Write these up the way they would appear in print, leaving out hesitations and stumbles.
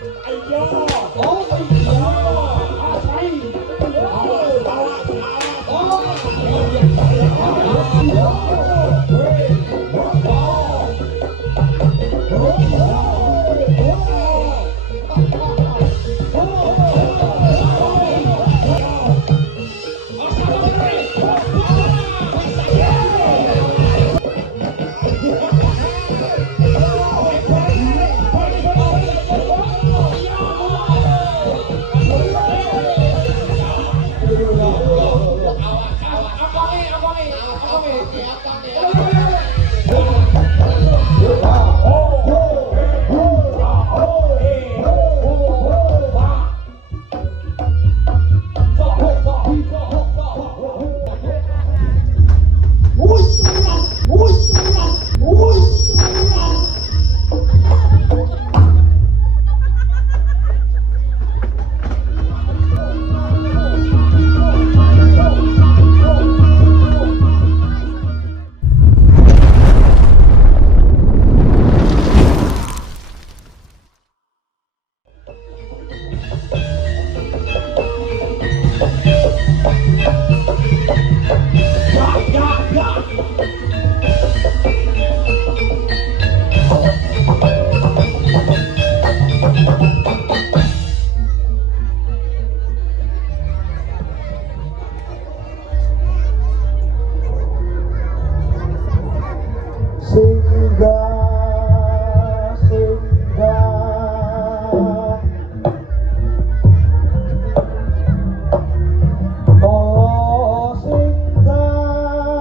ไอ้ยอโอ้ไอ้ยออาใช่เอาตาโอ้เฮ้ยว้าวsinggah singgah oh singgah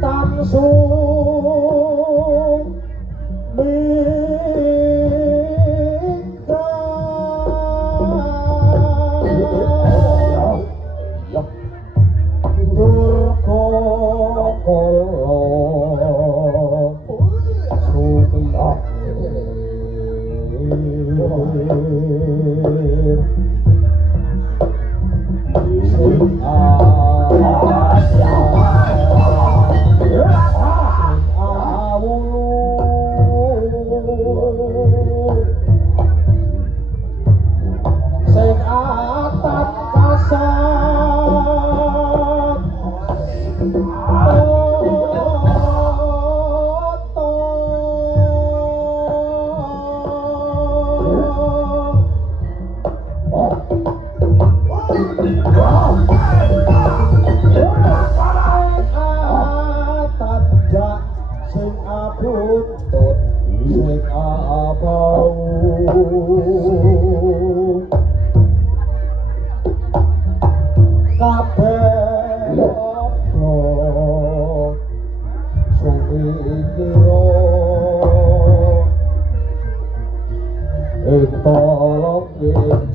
tansung sing atat kasat sing abuntut sing abau kabeh padha sumikira ing talok ing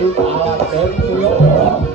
ดูตาเต็มตัว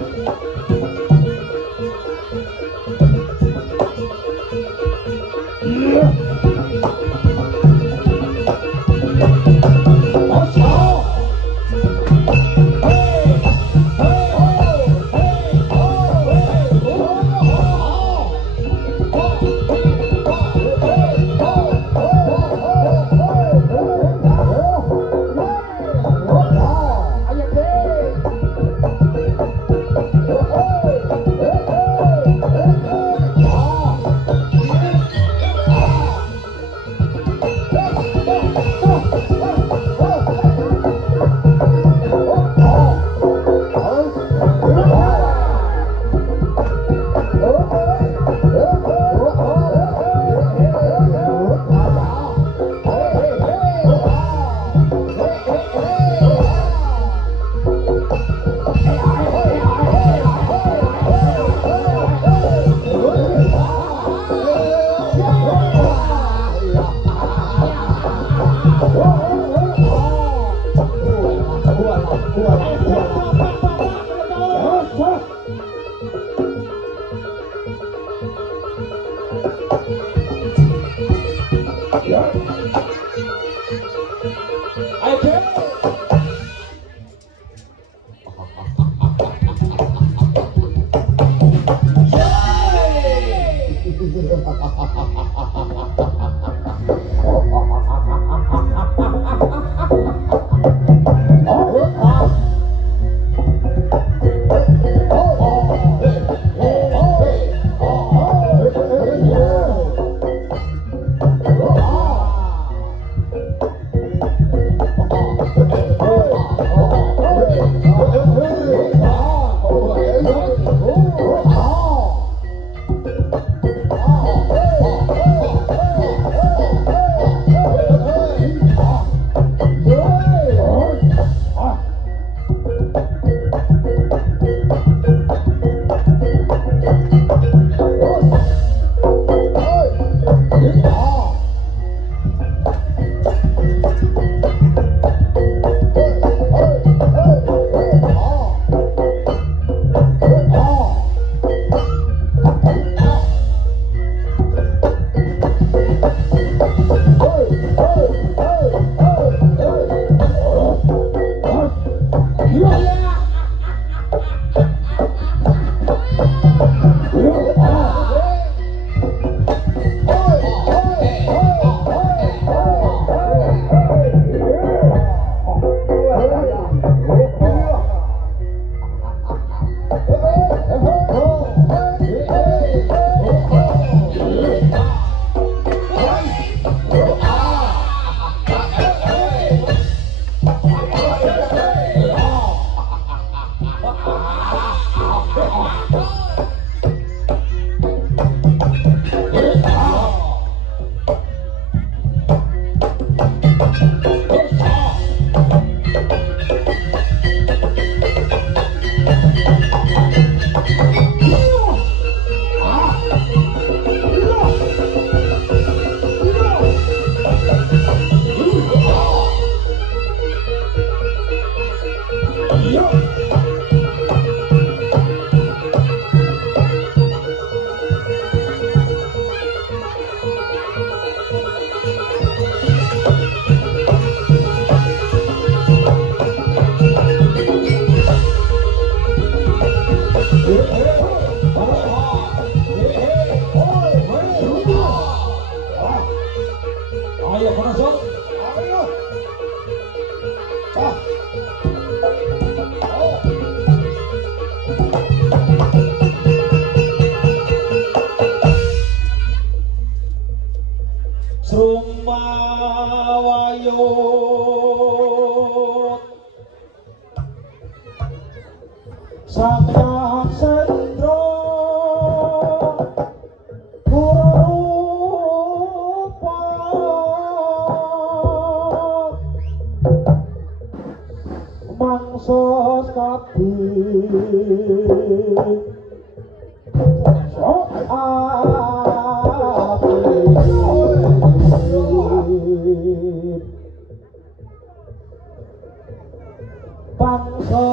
bangsa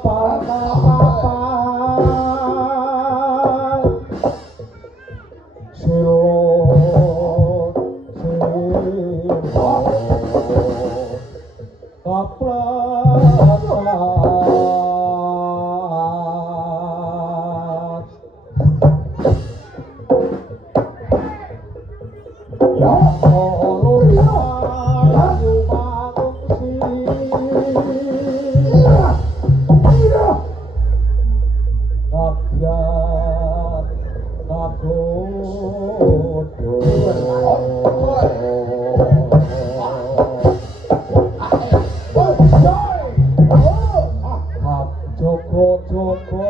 panakapan silon silon kaplat ya Allah ayu mangsi kagian nagodo Joko-joko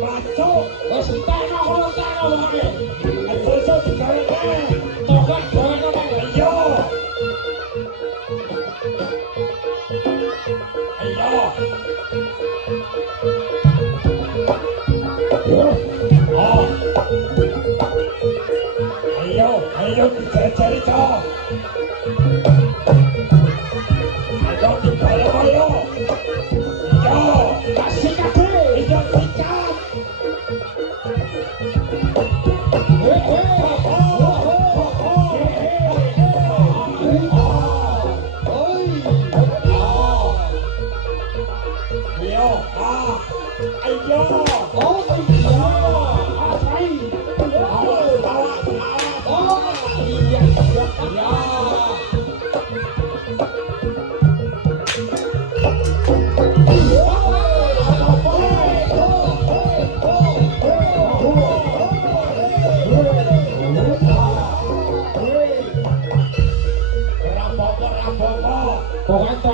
Masuk, wes entek nang kono entek nang ngene. Sesuk digawé Oh, ayo dicari-cari cok. Ayo dibalo-balo. Iyo, kasih kaki. Iyo sikat. Pokoknya tak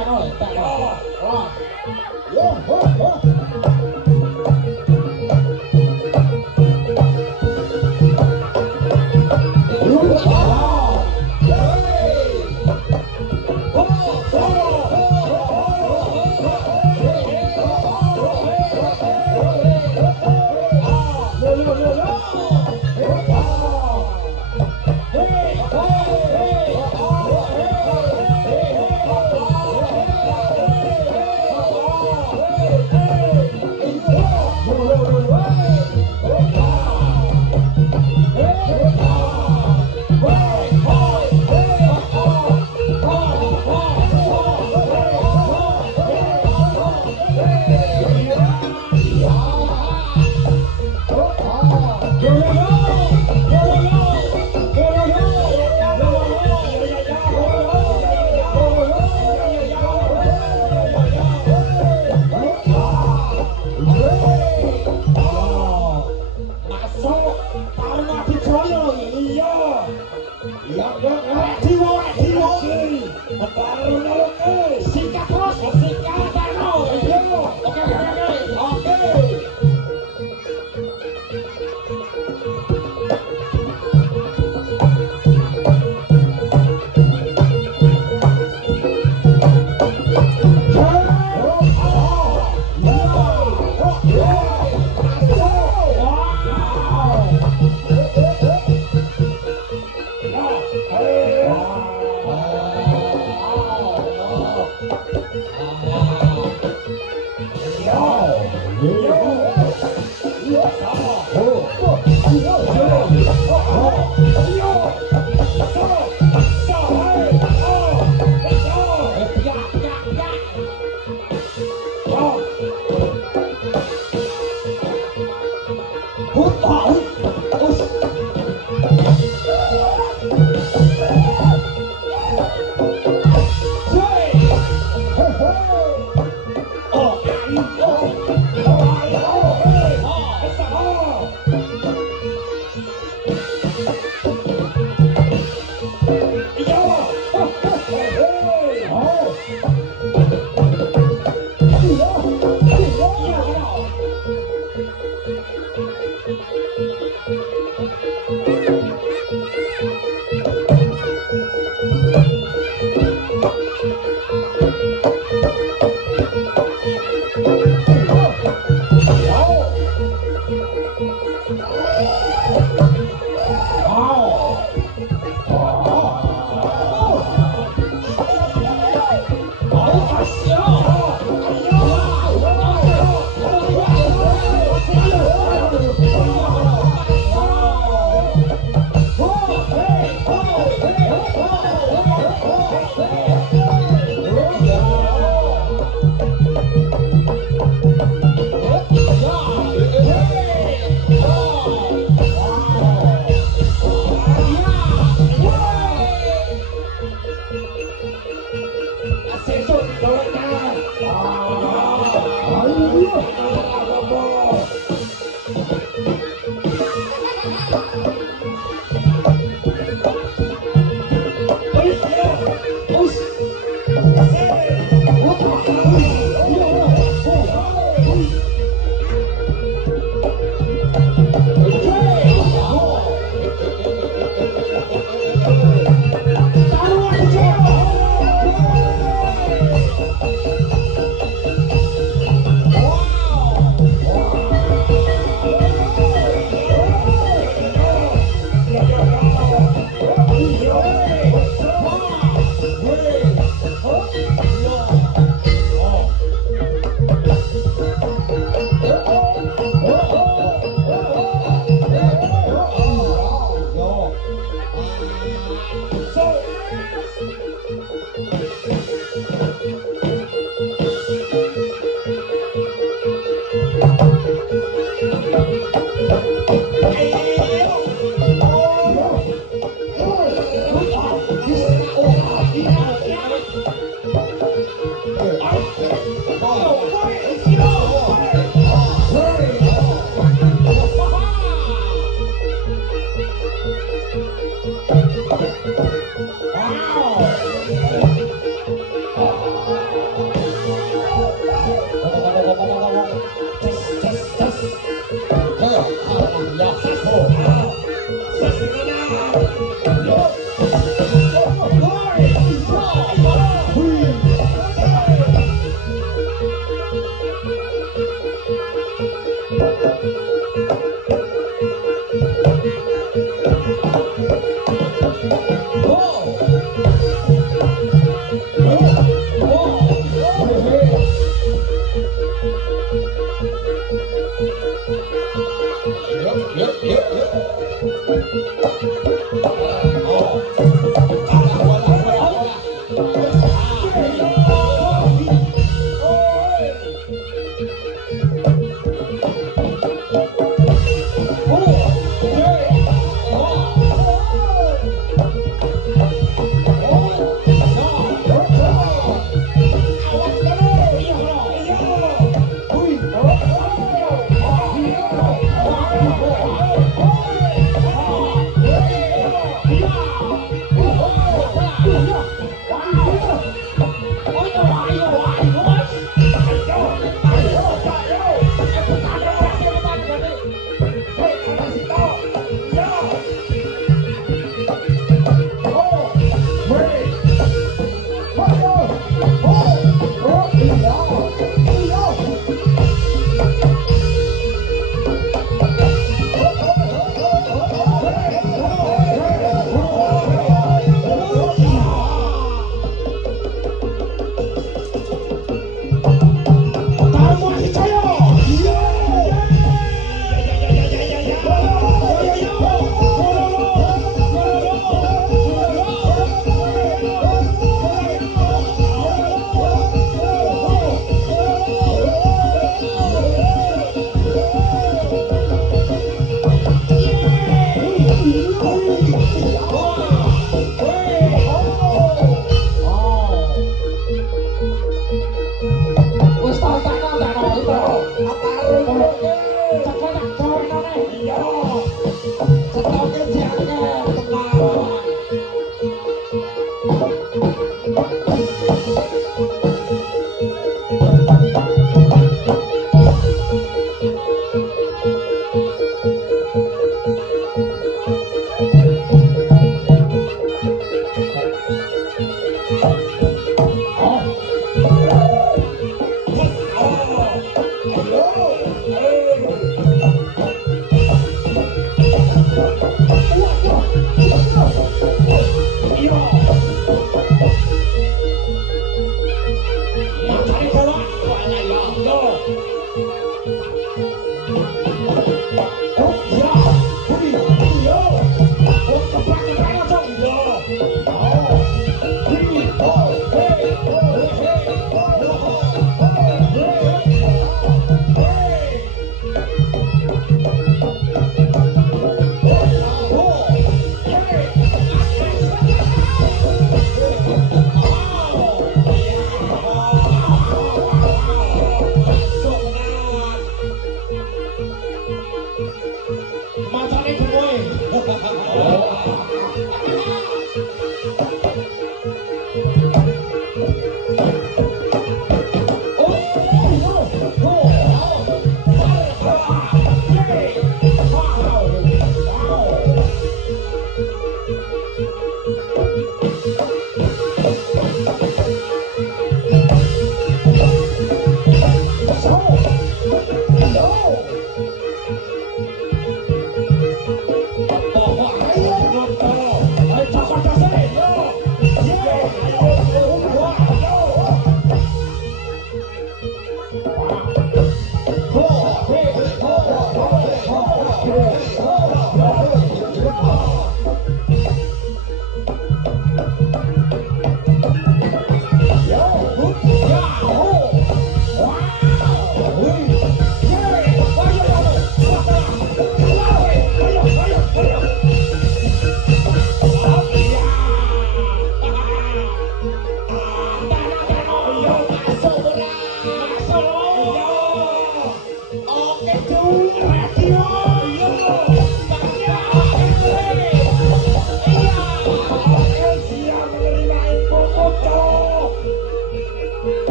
Oke,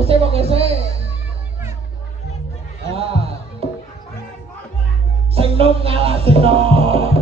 Fokusnya kok gesek. Ah. Sing nom ngalah sing nom.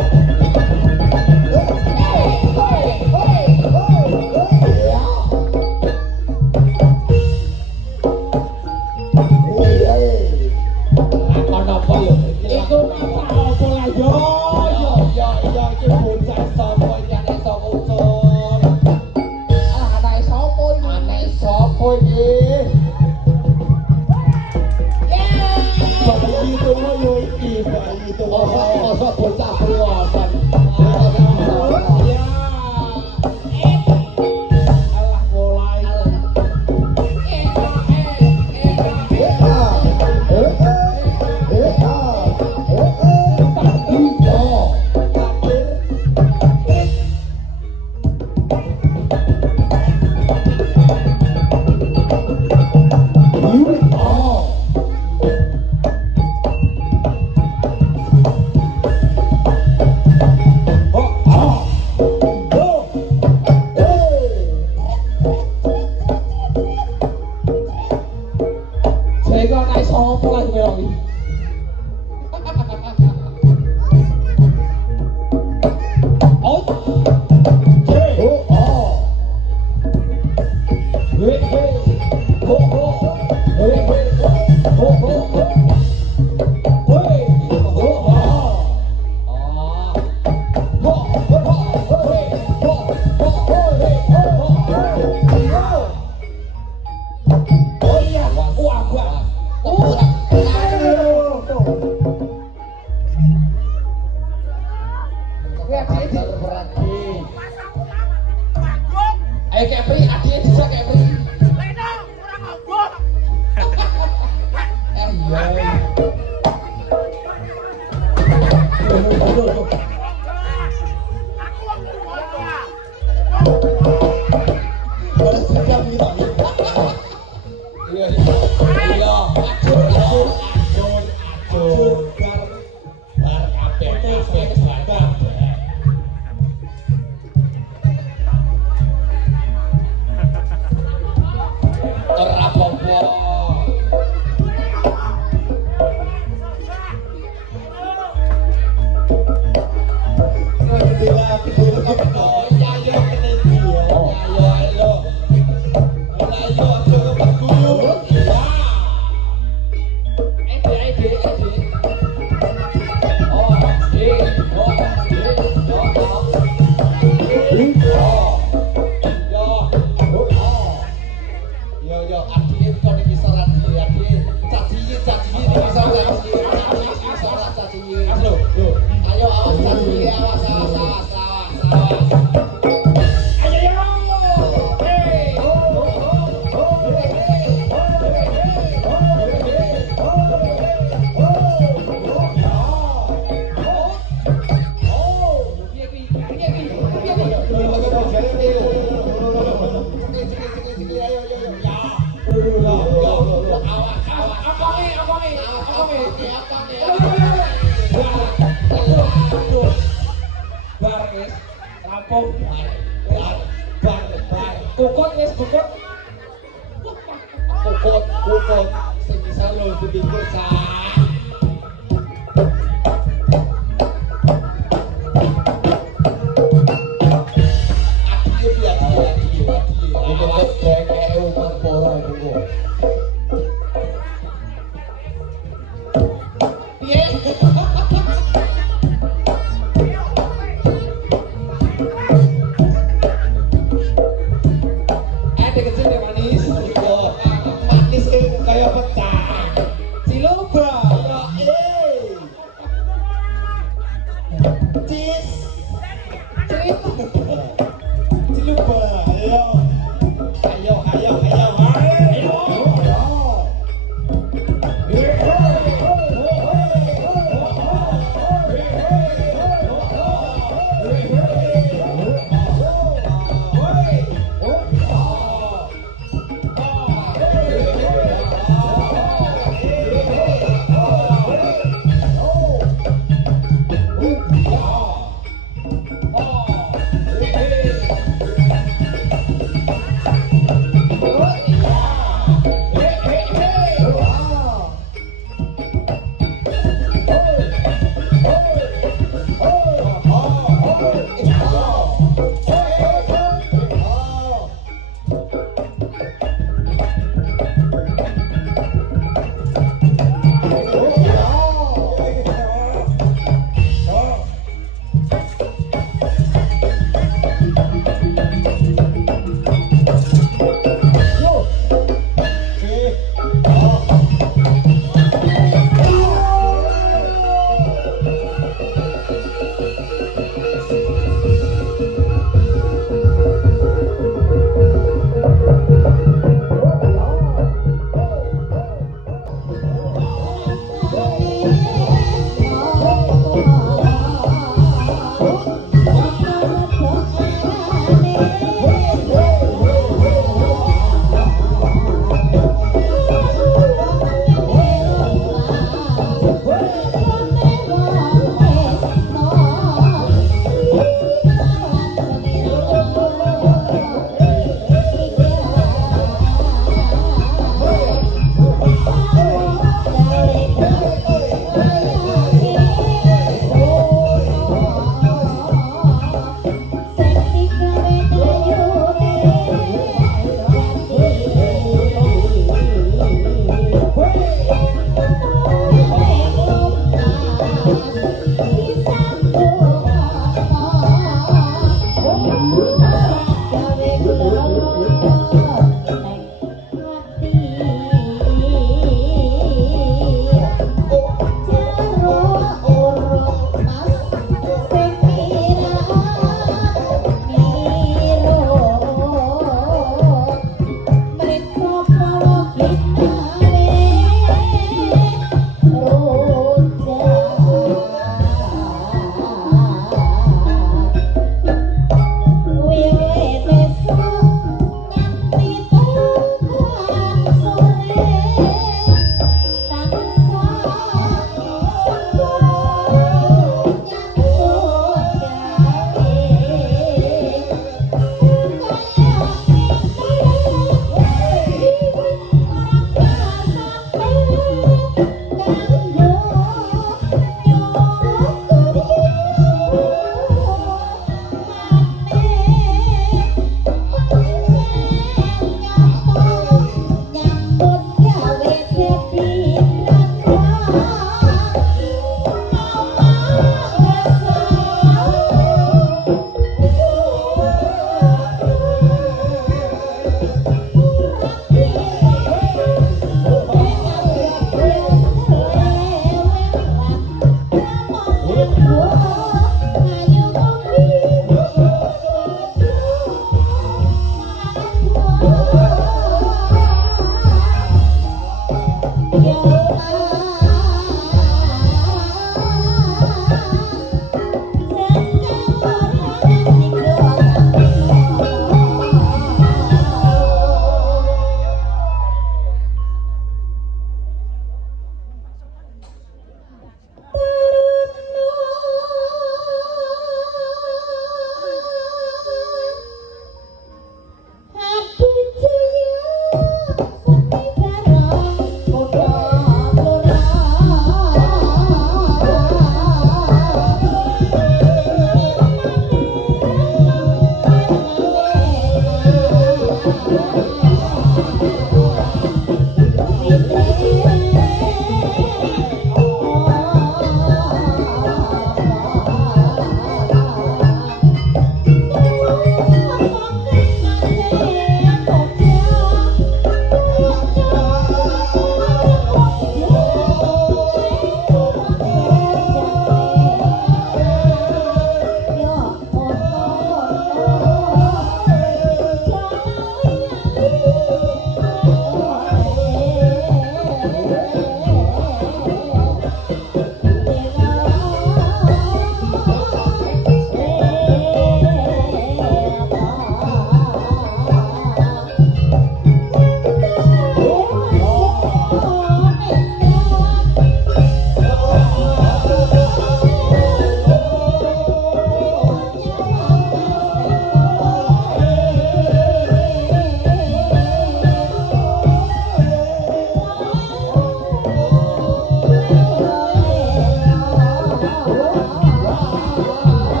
Hãy subscribe cho kênh Ghiền Mì Gõ để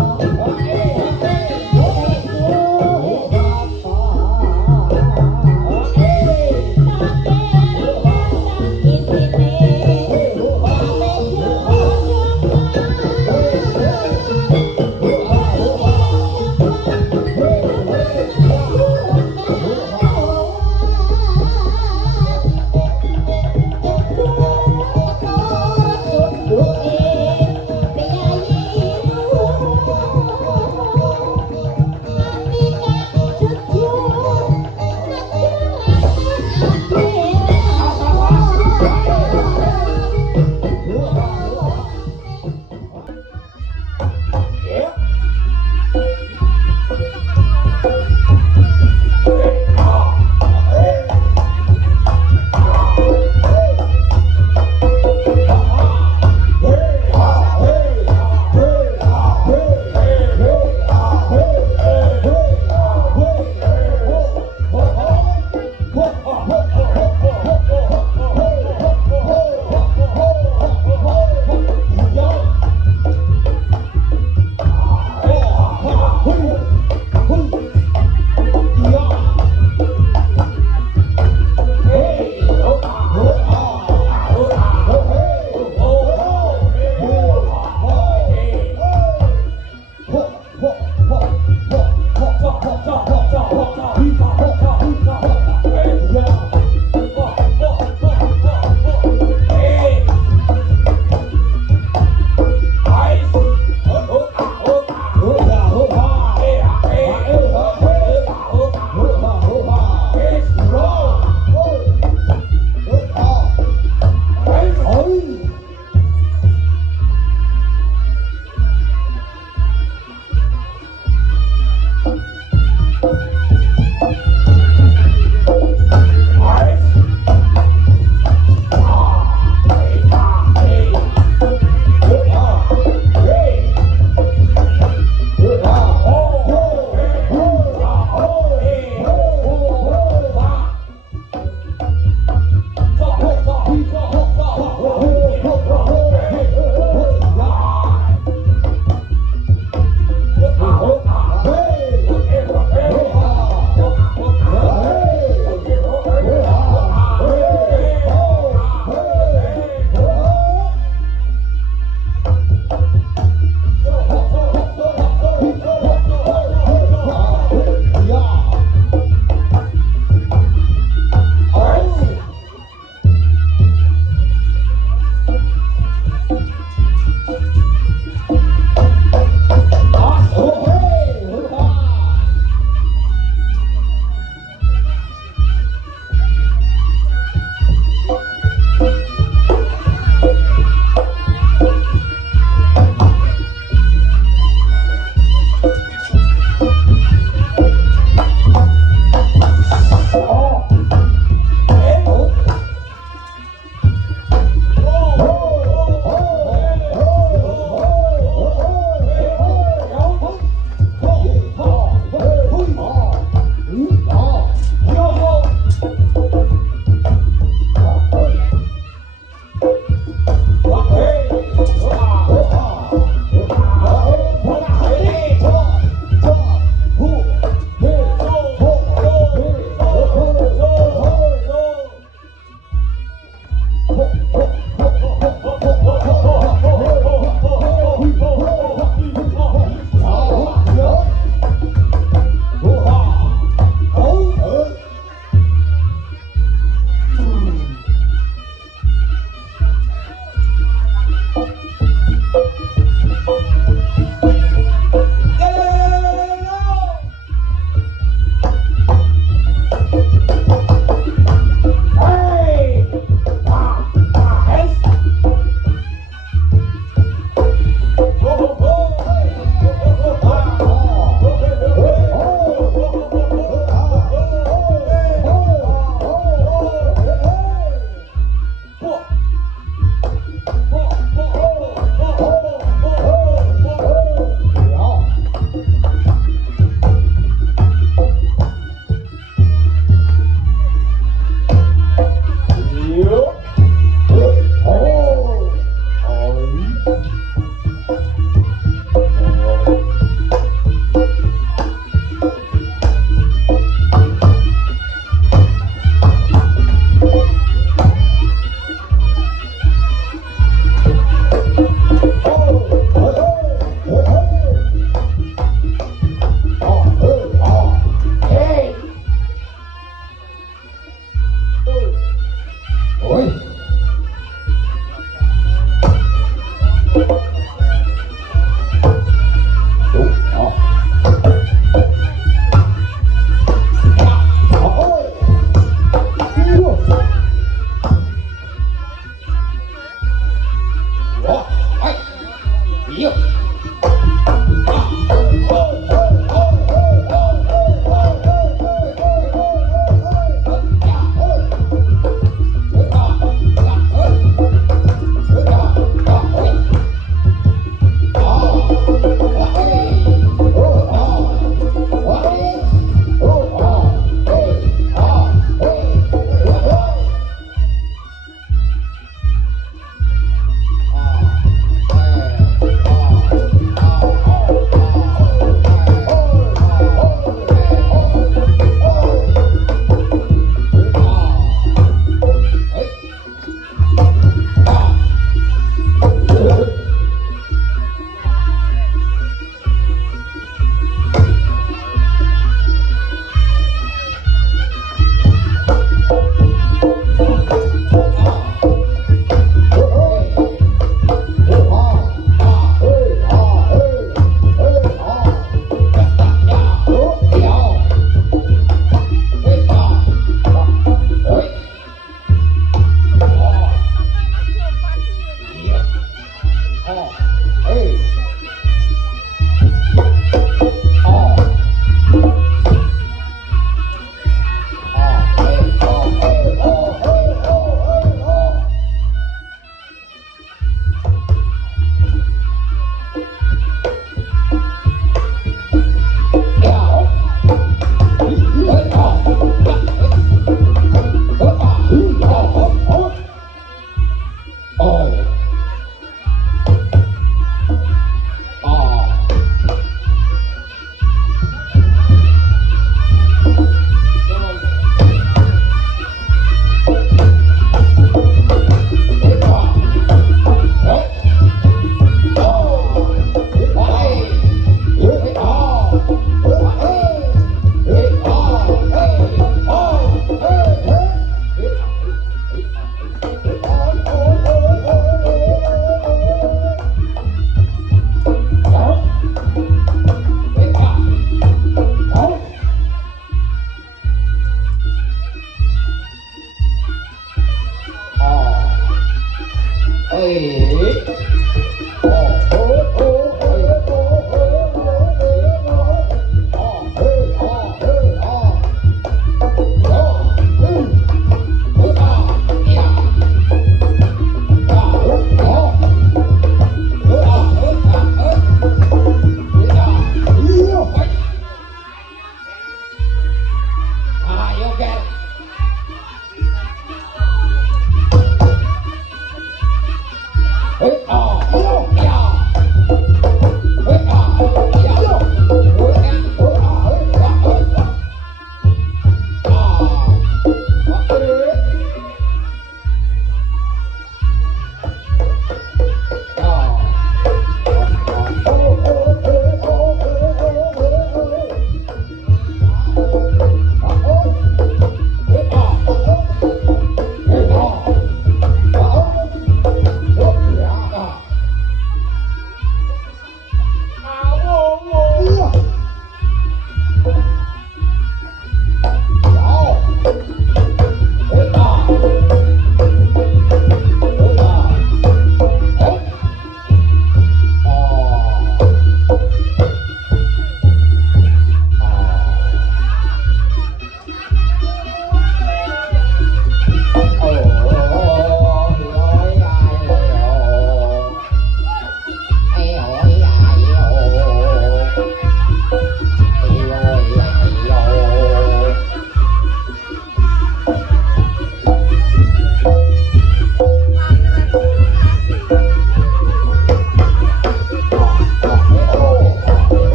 không bỏ lỡ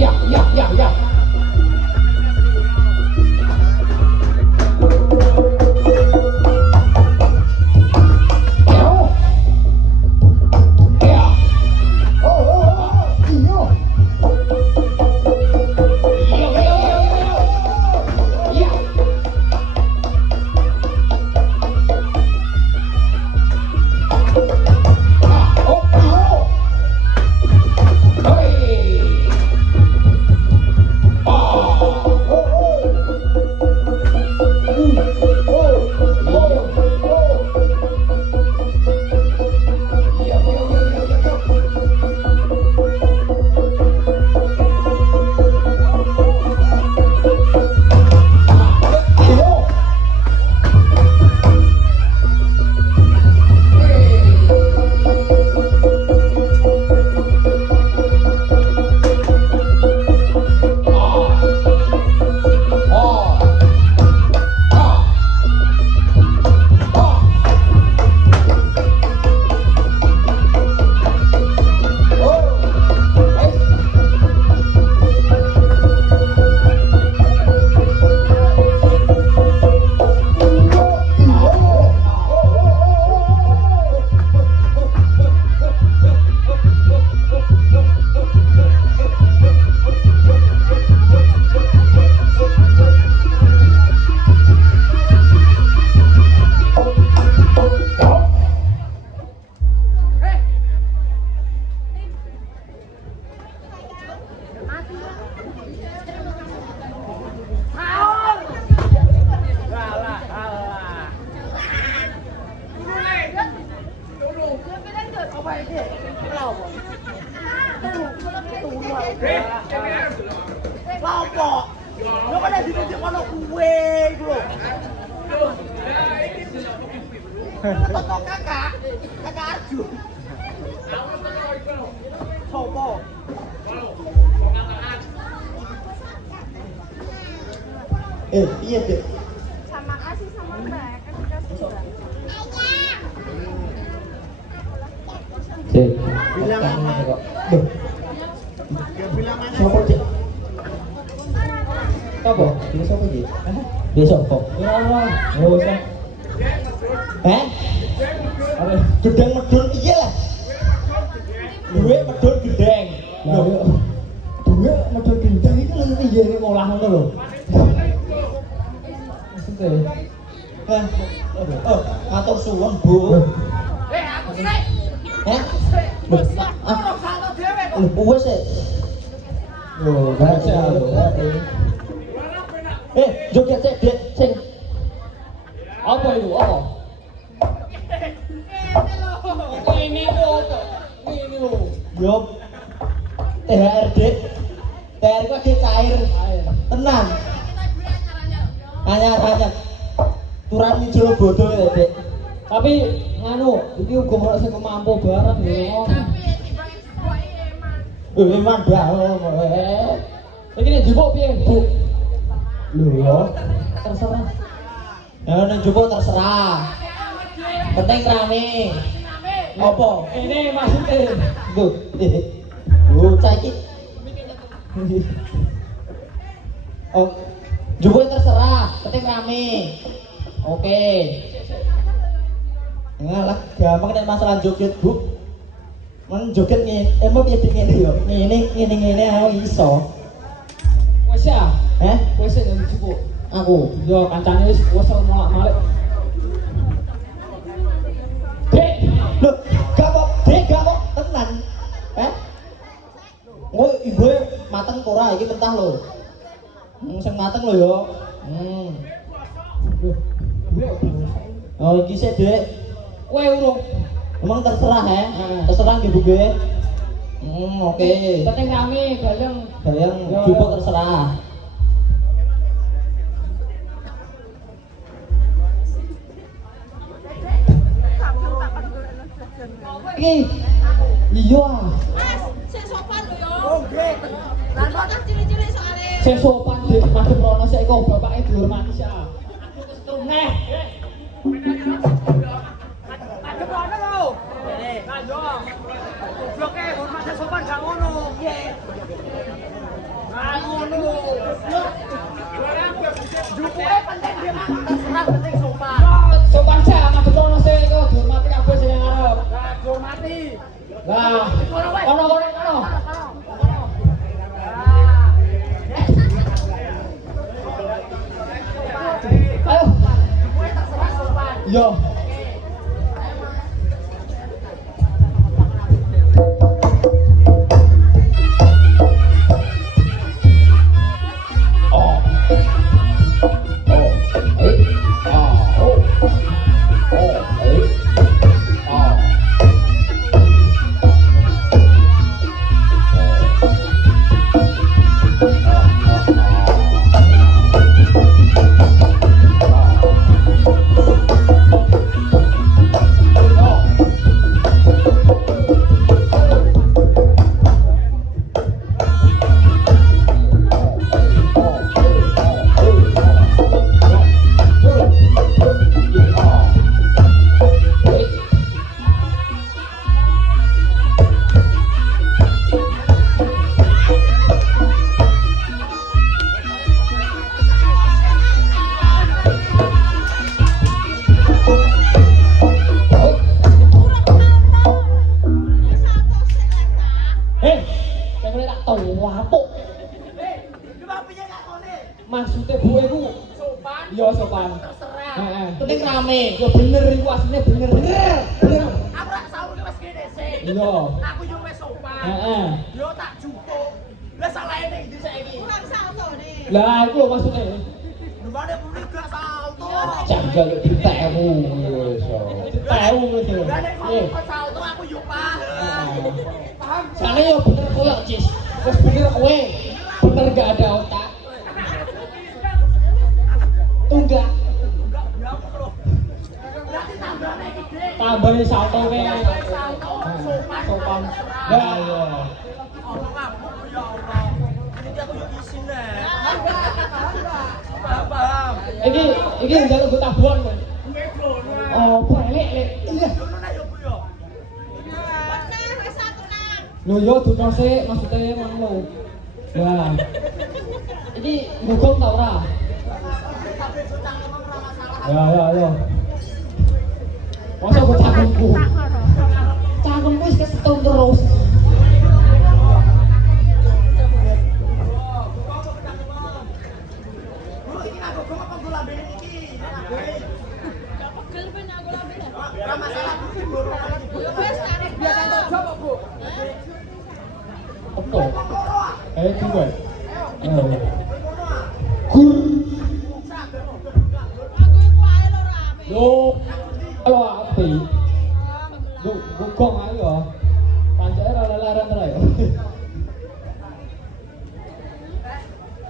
Iya, iya, iya, iya. Lopo. Lo kan ada di kono kue iku lho. Toto kakak, kakak Arjun. Sopo? Iya deh. Sama kasih sama Mbak, kasih juga. Bilang apa? Bilang mana? Sopo Cek? Sopo? Dia sopo Cek? Dia sopo? Ora. Oh, wis. Apa? Gedeng medun iya lah. Duwe medun gedeng. Duwe medhot gendang itu lho piye nek ngolah ngono lho. Maksudnya Matur suwun, Bu. Aku sih. Aku Kalau dhewe wis sik. lho baca lho. Joget sik, Dek, sing. Apa itu? Apa? Ini kok. Ini lho. Yo. THR, Dek. THR ku Dek cair. Tenang. Anyar. Turan iki jero bodoh ya, Dek. Tapi nganu, iki uga ora sing mampu banget lho. Memang bae. Iki nek jupuk piye, Bu? Lho ya. Terserah. Ya nek jupuk terserah. Penting rame. Apa? Ini maksudnya. Tuh. Bocah iki. Oh, jupuk terserah, penting rame. Oke. Ngalah gampang nek masalah joget, Bu. Men joget ngene, emang piye dik ngene yo. Ngene aku iso. Wes ya? Wis Wes ya jupuk. aku. Yo kancane wis molak-malik. Dek, Loh, gak kok tenan. Oh, ibu mateng ora iki mentah lho. Sing mateng lho yo. Oh, iki sik, Dek. kowe urung. Emang terserah terserah nggih Bu nggih. Oke. Penting rame galeng. Bayang jupuk terserah. Iki. Iya. Mas, sik sopan lho yo. Oh, nggih. Lah kok cilik-cilik soalé. Sing sopan Dik, Mas Rono sik kok bapake dihormati sak. Aku wis neh. Adem rono lho. Lah yo. Goblok e hormate sopan gak ngono. Piye? terserah penting sopan. Sopan sih, ngadep kono sih itu dihormati kabeh sing ngarep. Nah, hormati. Lah, kono. Ayo. Gue terserah sopan. Yo. Maksudnya gue ku Sopan. iya sopan. Terserah. Heeh. Penting rame. Ya bener iku asline bener. Aku rak sahur ke wis kene sih. Iya. Aku yo wis sopan. Heeh. Yo tak cukup. Lah salahe ning ndi saiki? Kurang salto nih. Lah iku lho maksudnya. Lumane bumi gak salto. Jangan ditemu iso. Ditemu gitu. Lah nek kok salto aku yo paham. Paham. Soalnya yo bener kowe Cis. Wes bener kowe. Bener gak ada otak. Tunggak. Enggak bilang lho. Berarti tambahane gede. Tambahnya salto kowe. Salto sopan. Sopan. Terserah. Lah iya. Allah ngapuk ya Allah. Ini aku yo isin nek. Paham. Iki njaluk gue tabuhan kok. Gue glono. Oh, balik lek. Iya. Glono nek yo Bu yo. Bener, wis satu nang. Lho yo duno sik maksudnya ngono. Lah. Iki ngugong ta ora? Tapi bocah ngomong ora masalah. Ya. Masa gue cangkemku? Cangkemku wis kesetun terus. Bro, iki aku kok apa gue lambene iki? Gak pegel ben aku lambene. Ora masalah iki bro. Ya wis tarik Biasa biasa. kerja kok, Bu. Apa? Loro ah. Dua. Ngono ah. Sabar. Aku iku ae lho rame. Yo. Ayo api. Yo gugong ayo. Pancake ora lelaran ora ya.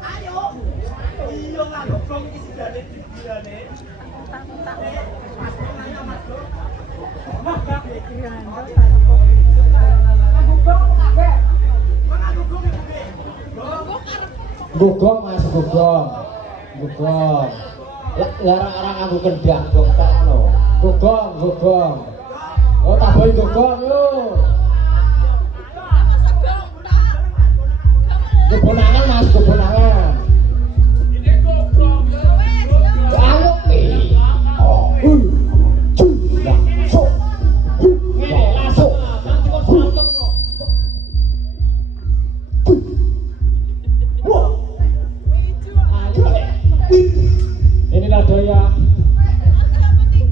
Ayo. Iya ngaku gong iki sidane digilane. Gugong Mas gugong. Larang-larang aku kendang gong tak no. Gugong. Oh tak boleh gugong yo. Apa segong tak? Gubonangan Mas gubonangan. Ayo inilah daya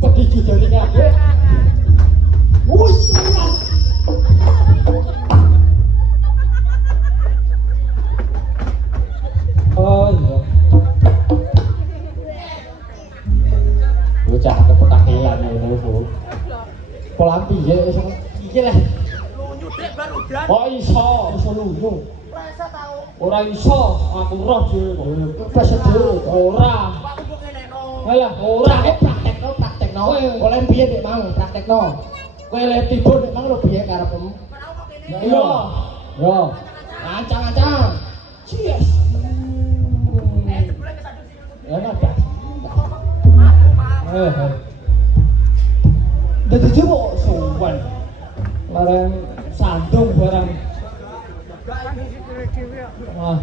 pegigi dari kabeh. Wush. Oh iya. Bocah kepetakilan ngono, Bu. Pola piye wis iki lah. Lunyu dek baru dan. Kok iso lunyu? Rasa tau. Ora iso, aku roh dhewe. Wis dhewe ora. Aku kok ngene no. Alah, ora Praktekno. Oleh piye nek mang praktekno. Kowe le tidur nek mang lho piye karepmu? Kenapa kok ngene? Iya. Yo. Ancang-ancang. Cheers. Jebule ke satu sini. Ya ada. Maaf. Dadi jero sowan. Larang sandung barang. Wah.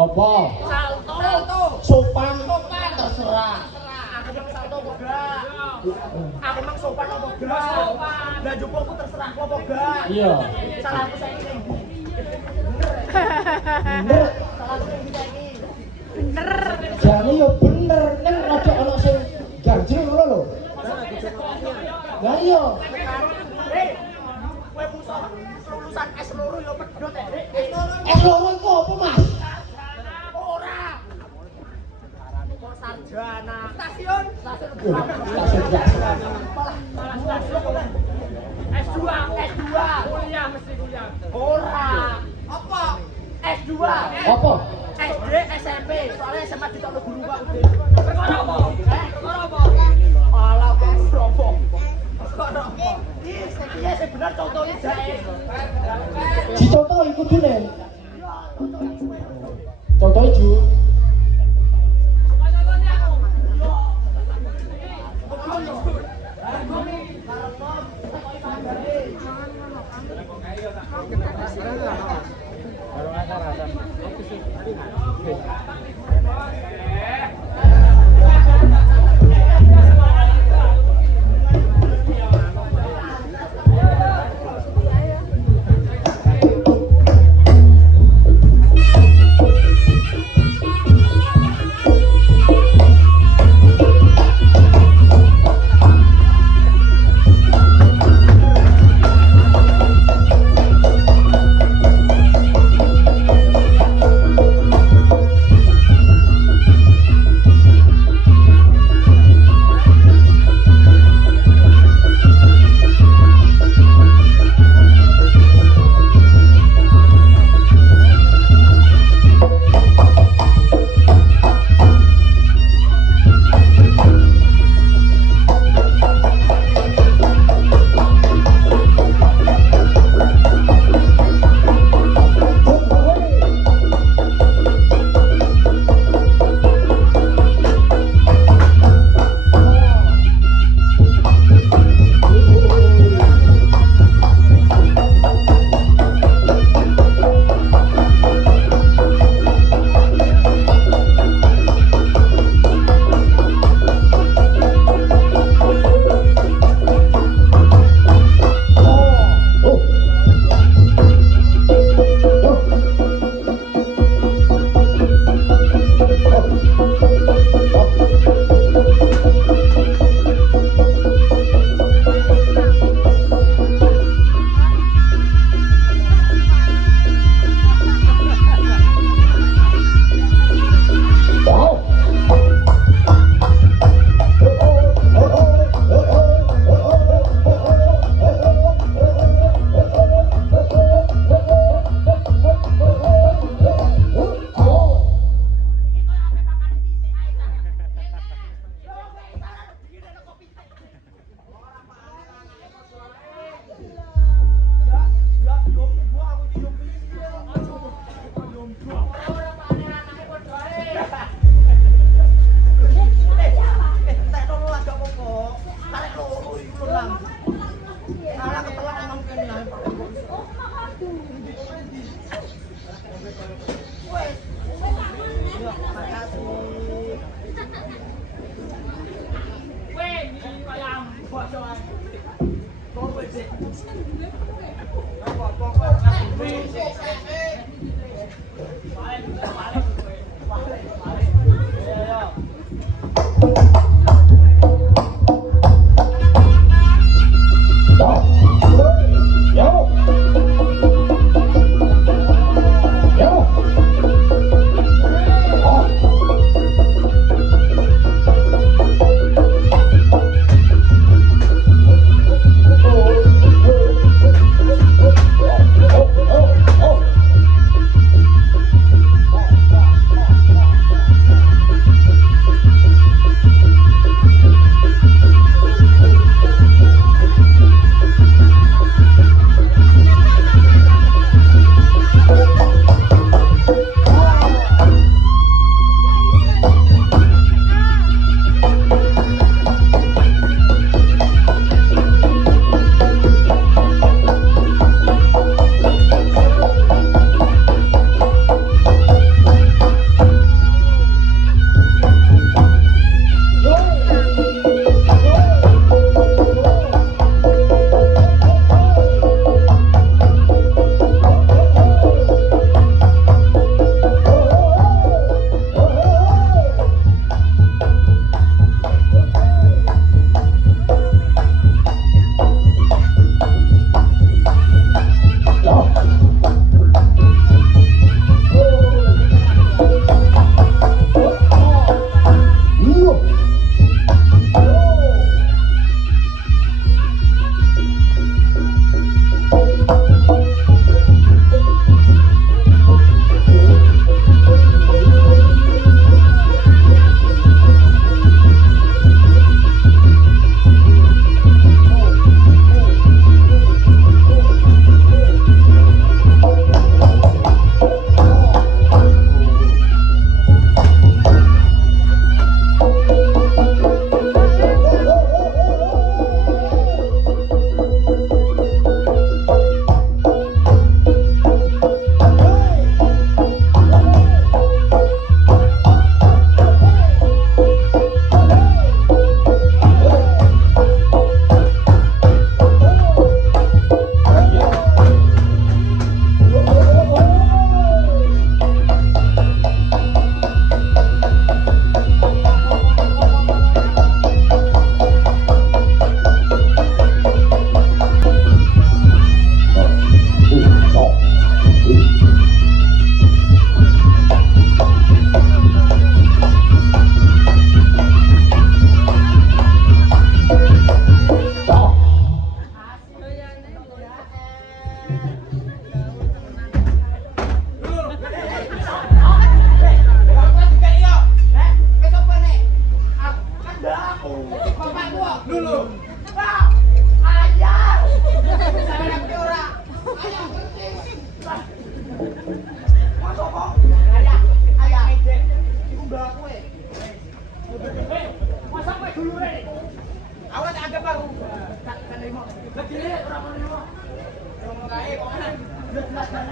Apa? Salto. Sopan. Sopan. Terserah. Aku mang salto apa gak? Aku mang sopan apa gak? Sopan. Lah jupukku terserah apa gak? Iya. Salahku saiki ning ndi? Bener. Salahku ning ndi saiki? Jane yo bener, ning rada ana sing ganjel ngono lho. Lah iya. Hei, kowe musuh lulusan S2 yo pedhot ya, Dik. Loro iku apa, Mas? Ora. Kok sarjana. Stasiun. Stasiun gas. Malah stasiun. S2. Kuliah mesti kuliah. Ora. Apa? S2. Apa? SD, SMP. Soalnya SMA ditolak guru Pak. Perkara apa? Perkara apa? Alah, Propo. Perkara apa? Iya, sing bener contohnya jae. Dicontoh iku dene. Contoh Ju.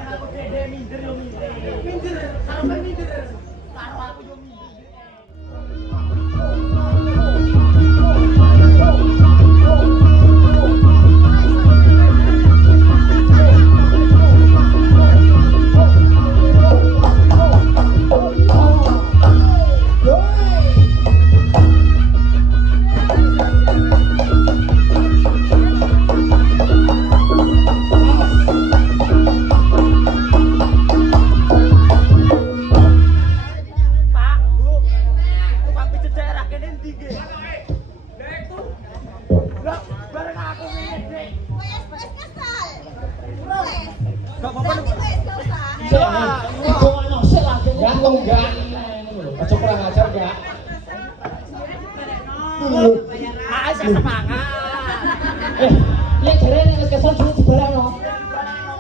aku dede minder yo minder. Minder, sampean minder. Karo aku yo minder.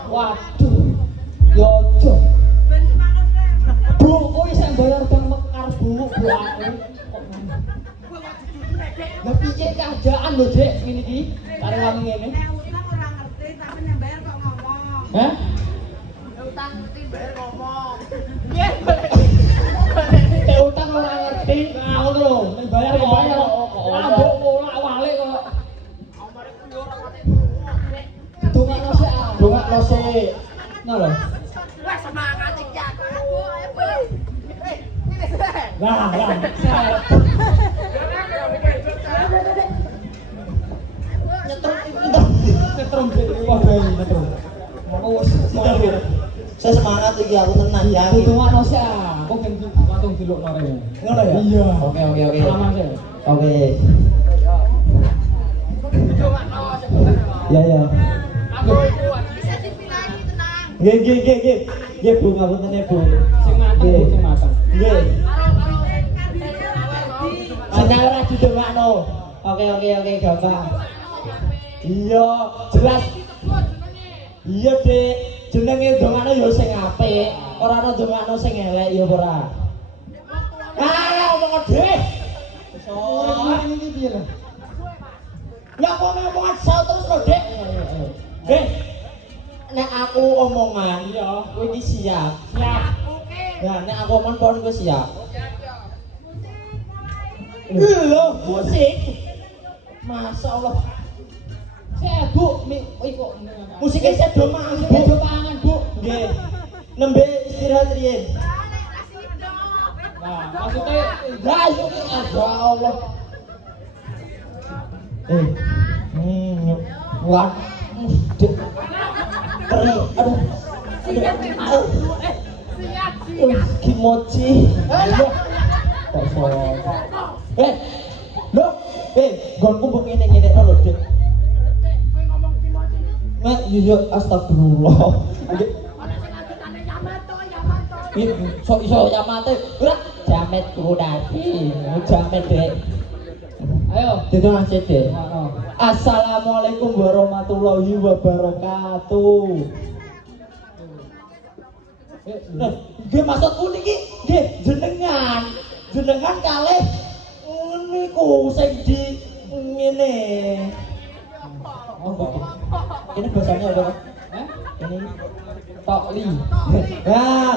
Waduh, yo tuh. Bu, kowe sing bayar bang mekar bu aku. Lah piye keadaan lho, Dek, ngene iki? Kare wong ngene. Utang ora ngerti, tapi nek bayar kok ngomong. Hah? Utang ngerti bayar ngomong. Nek utang ora ngerti, ngono lho. Nek bayar kok bayar. Ambok ora walik kok. Dongakno sik, dongakno sik. Nah lho. Wes semangat iki aku. Lah, lah. Nyetrum wah bae nyetrum. Ngono wis Saya semangat iki aku tenang ya. dongakno sik. Aku ben langsung dilukno rene. Ngono ya? Iya. Oke. Salaman sik. Oke. Ya. Bisa dipilahi tenang. Nggih. Nggih Bu, ngapunten ya Bu. Sing mateng, Bu, sing mateng. Nggih. Sing ora didongakno. Oke, gampang. Iya, jelas. Iya, Dik. Jenenge dongakno ya sing apik, ora ana dongakno sing elek ya ora. Ngomong Dik. Ini iki piye lho? Lah kok ngomongan sao terus lho, Dik? Dik. Nek aku omongan, Iya. kowe iki siap. Siap. Nah, nek aku omongan pon kowe siap. Lho, musik. Masya Allah. Sik, Bu, iku Musiknya sedo mangan, Bu. sedo pangan, Bu. Nggih. Nembe istirahat riyen. Nah, maksudnya Lah, yo ki ya Allah. Wah. Dik. Keri. Aduh. Kimochi. Kok sono. Lho. Gonku begini ngene lho, Dik. Nek yo astagfirullah. Iso Yamate. Ora jamet kudati. Jamet, Dek. ayo. Itu masih, Dek. Ngono. Assalamualaikum warahmatullahi wabarakatuh. Nggih maksudku niki nggih jenengan kalih niku sing di ngene. Oh, betul. Ini bahasanya apa? Hah? Ini Tokli. nah,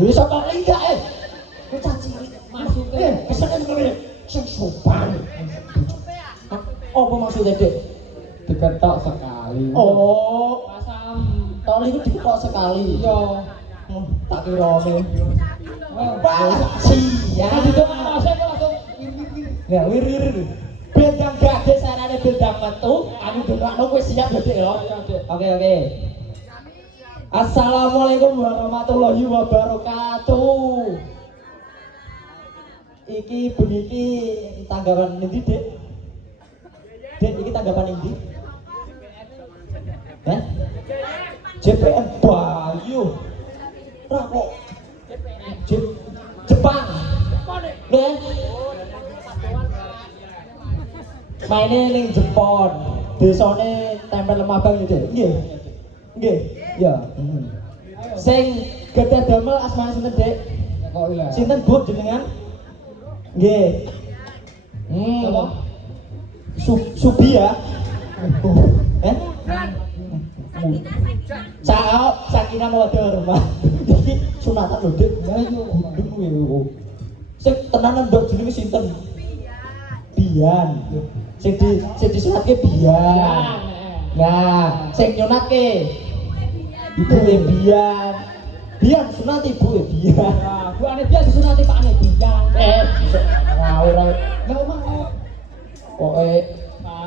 wis kok enggak Ku caci Maksudnya kesane ngene sing sopan. Apa maksudnya, Dek? diketok sekali. Oh, Pasam. tol itu diketok sekali. Iya. Tak kira ne. Wah, Siap. didongakno sik kok langsung wir-wir. Ya, wir. Bendang gade sarane bendang metu, aku dongakno kowe siap ya, Dek ya. Iya, Dek. Oke. Assalamualaikum warahmatullahi wabarakatuh. Iki beniki tanggapan endi, Dek? Dek, iki tanggapan endi? Hah? JPN Bayu. Ora kok. Jepang. Lho. Maine ning Jepang. Desane tempel Lemabang ya, Dek. Nggih. Ya. Sing gadah damel asmane sinten, Dek? Kok ilang. Sinten Bu jenengan? Nggih. Apa? Subi ya. Eh? Sakinah mawaddah warahmah. Iki sunatan lho, Dik. Ya yo Gundeng kuwi yo. Sing tenanan ndok jenenge sinten? Bian. Sing disunatke Bian. Nah, sing nyunatke Ibu Bian. Bian sunat Ibu Bian. Nah, Bu ane biasa sunati Pak ane biang. Ngawur. Lah omah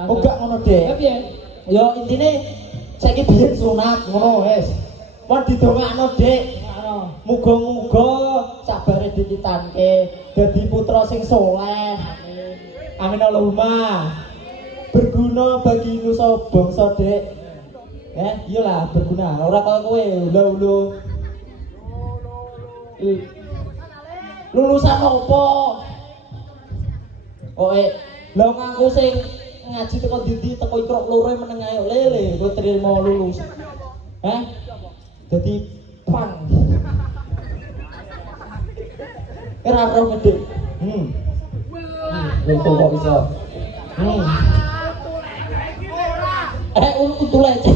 Oh gak ngono, Dek. Lah piye? Ya intine saiki biyen sunat ngono wis. Mun didongakno, Dik. Ngono. Muga-muga sabare dikitanke dadi putra sing saleh. Amin Allahumma. Berguna bagi nusa bangsa, Dek. Iyalah berguna. Ora kaya kowe ulo-ulo. Lulusan opo? Lha ngaku sing ngaji teko ndi teko ikrok loro meneng ayo lele kowe trimo lulus. Dadi pang. Ora ora gede. Itu kok bisa. Untu lece.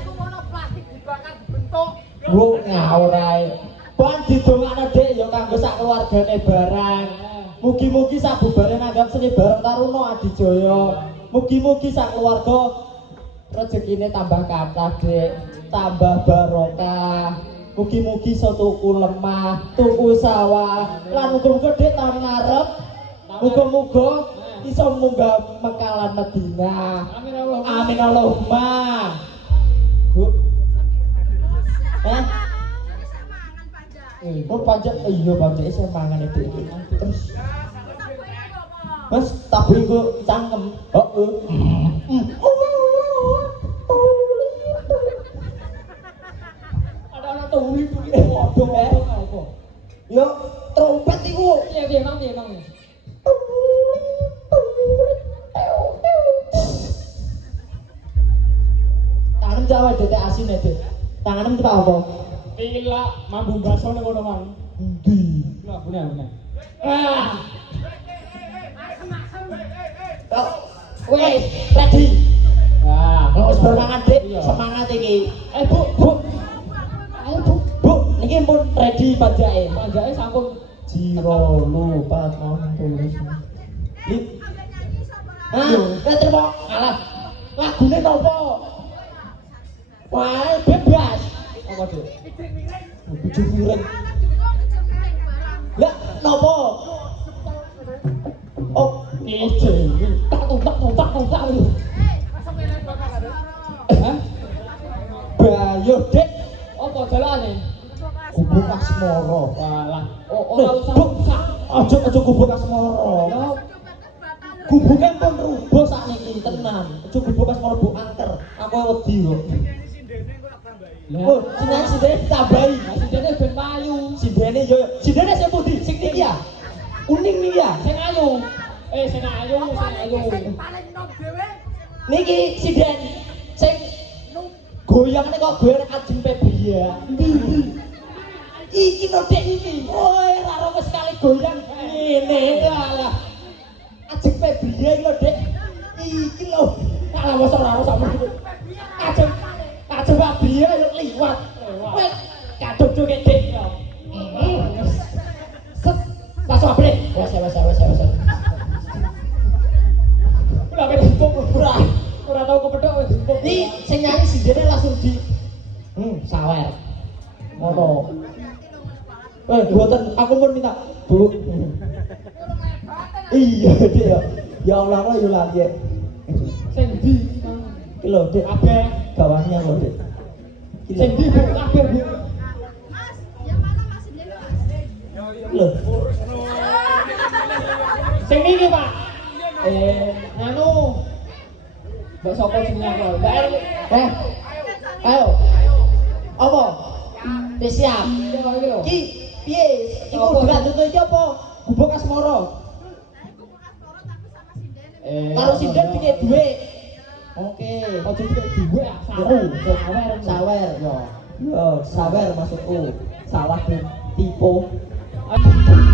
Iku ngono plastik dibakar dibentuk. Wo ngawur ae. Pan didongakno Dik ya kanggo sak keluargane barang. Mugi-mugi sabubare nanggap seni bareng Taruno Adijaya. Mugi-mugi sak keluarga rezekine tambah kathah, Dik. Tambah barokah. Mugi-mugi iso tuku lemah, tuku sawah. Lan muga-muga Dik tahun ngarep muga-muga iso munggah Mekah lan Madinah. Amin Allahumma. Amin Allahumma. Bu. Oh pajak, iya pajak saya mangan itu. Terus, mas tapi gue cangkem. Ada anak tuli waduh apa? Yo trompet iku. Piye mang. Tangan Jawa detek asin ya, Dek. Tanganem kita apa? Gila, mambu baso ning ngono mang. Endi? Lah bener. Wes, ready. Nah, Wes bermangan, Dik. Iya. Semangat iki. Bu. Ayo, Bu. Bu, niki pun ready pajake. Pajake sampun Jiro lupa mau tulis. Terima. Alah. Lagune nopo? Wah, bebas. apa, Dik? Bojo miring. Lah, nopo? Oh, Ije. Tak lu. Hah? Bayo, Dik. Apa dalane? Gubuk Asmara. Walah, ora usah rusak. Aja gubuk Asmara. Lah, Gubuknya pun rubuh sakniki tenan. Aja gubuk Asmara bu angker. Aku wedi kok. Oh, sinane sindene ditambahi. sidene ben payu. Sindene yo. Sindene sing putih, sing niki ya. Kuning niki ya. Sing ayu. Sing ayu. Paling nom dhewe. Niki sinden sing goyangane kok goyang ajeng Febria. Iki lho Dek iki. Oh, ora ora sekali goyang ngene. Alah. Ajeng Febria iki lho Dek. Iki lho. Alah wis ora sampe. Ajeng Febria yo liwat. Wes kaduk-kaduk Dek. Set. Pas wae. Wes. Ora kene empuk ora tau kepethuk wis empuk. Ini sing nyanyi sindene langsung di sawer. Ngono. Mboten aku pun minta, Bu. Iya, Dik ya. Ya Allah kok yo lali. Sing ndi? Iki lho, Dik, Kabeh. gawangnya lho, Dik. Sing ndi Bu? Kabeh Bu. Mas, yang mana Mas sendiri, Mas? Lho, Sing niki, Pak. Nganu. Mbak sapa sing nyangkal? Mbak Erli. ayo. Apa? Wis siap. Iya, iki lho. Iki piye? Iku dilanjutno iki apa? Gubuk Asmara. Karo sinden dikek dhuwit. Oke. Aja dikek dhuwit ah, sawer. Sawer yo. Yo, sawer maksudku. Salah tipe. Ayo.